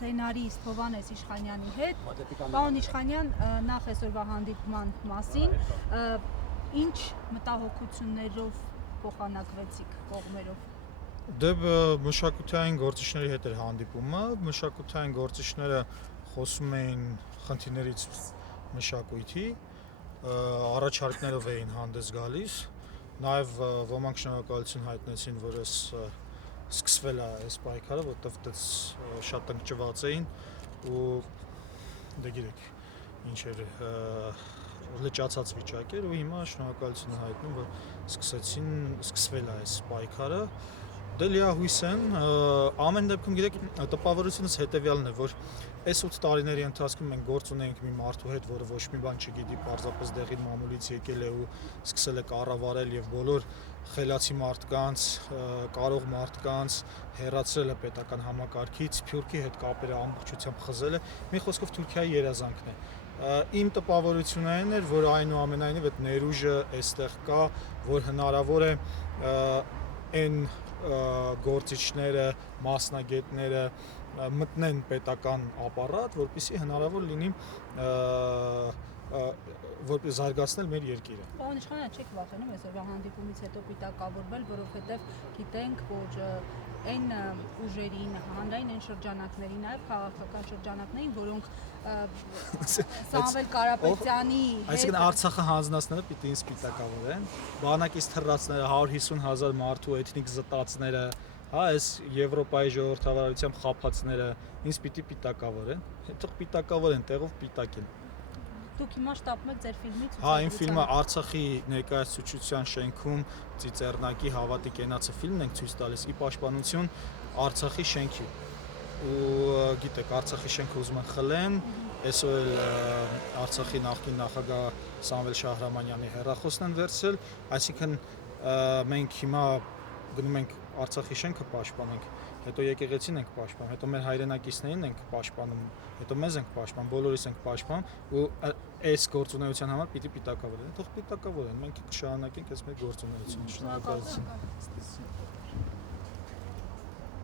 սցենարիստ Հովհաննես Իշխանյանի հետ։ Պարոն Իշխանյան, նախ այսօրվա հանդիպման մասին ինչ մտահոգություններով փոխանակվեցիք կողմերով։ Դե մշակութային գործիչների հետ էր հանդիպումը, մշակութային գործիչները խոսում էին խնդիրներից մշակույթի, առաջարկներով էին հանդես գալիս, նաև ոմանք շնորհակալություն հայտնեցին, որ սկսվել է այս պայքարը, որտեղ դες շատ տնկճված էին ու դե գիտեք ինչ էր լճացած վիճակ էր ու հիմա շնորհակալություն հայտնում, որ սկսվել է այս պայքարը։ Դե լիահույս են, ամեն դեպքում գիտեք տպավորությունս հետևյալն է, որ այս 8 տարիների ընթացքում մենք գործ ունենք մի մարդու հետ, որը ոչ մի բան չգիտի, պարզապես դեղին մամուլից եկել է ու սկսել է կառավարել եւ բոլոր խելացի մարդկանց, կարող մարդկանց հեռացրել է պետական համակարգից, Թուրքի հետ կապերը ամբողջությամբ խզել է, մի խոսքով Թուրքիայի երազանքն է։ Իմ տպավորությունը այն էր, որ այնուամենայնիվ այդ ներուժը այստեղ կա, որ հնարավոր է այն գործիչները, մասնագետները մտնեն պետական ապարատ, որպեսզի հնարավոր լինի որպես զարգացնել մեր երկիրը։ Պարոն Իշխանյան, չեք վախենում այսօրվա հանդիպումից հետո պիտակավորվել, որովհետև գիտենք, որ այն ուժերին, հանրային այն շրջանակներին, նաև քաղաքական շրջանակներին, որոնք Սամվել Կարապետյանի հետ այսինքն Արցախը հանձնածները պիտի ինձ պիտակավորեն, բանակից թռածները 150,000 մարդու էթնիկ զտածները, հա, այս Եվրոպայի ժողովրդավարությամբ խաբածները ինձ պիտի պիտակավորեն, հետո պիտակավորեն, տեղով պիտակեն։ Դուք հիմա շտապում եք ձեր ֆիլմի ցուցադրության։ Հա, իմ ֆիլմը Արցախի ներկայացուցչության շենքում Ծիծեռնակի հավատի կենացը ֆիլմն ենք ցույց տալիս՝ ի պաշտպանություն Արցախի շենքի։ Ու գիտեք, Արցախի շենքը ուզում են խլեն, այսօր էլ Արցախի նախկին նախագահ Սամվել Շահրամանյանի հեռախոսն են վերցրել, այսինքն մենք հիմա գնում ենք Արցախի շենքը պաշտպանենք, հետո եկեղեցին ենք պաշտպանում, հետո մեր հայրենակիցներին ենք պաշտպանում, հետո մեզ ենք պաշտպանում, բոլորիս ենք պաշտպանում ու այս գործունեության համար պիտի պիտակավորեն, թող պիտակավորեն, մենք կշարունակենք այս մեր գործունեությունը։ Շնորհակալություն։